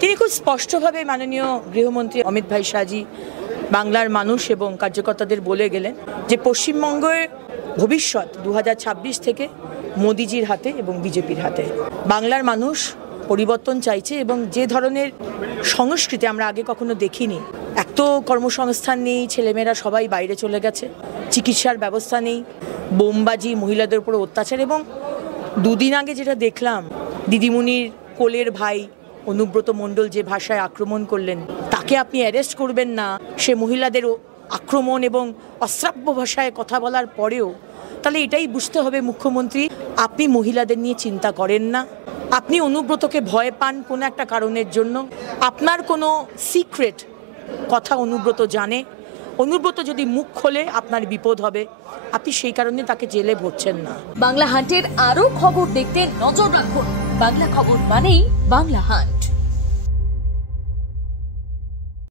তিনি খুব স্পষ্টভাবে মাননীয় গৃহমন্ত্রী অমিত ভাই শাহজি বাংলার মানুষ এবং কার্যকর্তাদের বলে গেলেন যে পশ্চিমবঙ্গের ভবিষ্যৎ 2026 থেকে মোদিজির হাতে এবং বিজেপির হাতে। বাংলার মানুষ পরিবর্তন চাইছে এবং যে ধরনের সংস্কৃতি আমরা আগে কখনো দেখিনি, এক তো কর্মসংস্থান নেই, ছেলেমেয়েরা সবাই বাইরে চলে গেছে, চিকিৎসার ব্যবস্থা নেই, বোমবাজি, মহিলাদের উপর অত্যাচার, এবং দুদিন আগে যেটা দেখলাম দিদিমণির কোলের ভাই অনুব্রত মণ্ডল যে ভাষায় আক্রমণ করলেন, তাকে আপনি অ্যারেস্ট করবেন না, সে মহিলাদের আক্রমণ এবং অশ্রাব্য ভাষায় কথা বলার পরেও, তাহলে এটাই বুঝতে হবে মুখ্যমন্ত্রী আপনি মহিলাদের নিয়ে চিন্তা করেন না, আপনি অনুব্রতকে ভয় পান কোনো একটা কারণের জন্য, আপনার কোনো সিক্রেট কথা অনুব্রত জানে, অনুব্রত যদি মুখ খোলে আপনার বিপদ হবে, আপনি সেই কারণে তাকে জেলে ভরছেন না। বাংলা হান্টের আরো খবর দেখতে নজর রাখুন। বাংলা খবর মানেই বাংলা হান্ট।